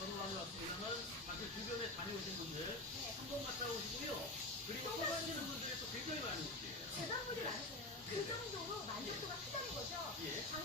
저도 많이 왔습니다만 사실 주변에 다녀오신 분들 한 번 갔다 오시고요. 그리고 또 가시는 분들이 또 굉장히 많은 곳이에요. 대단분이 많으세요. 그 정도로 만족도가 크다는 거죠. 예.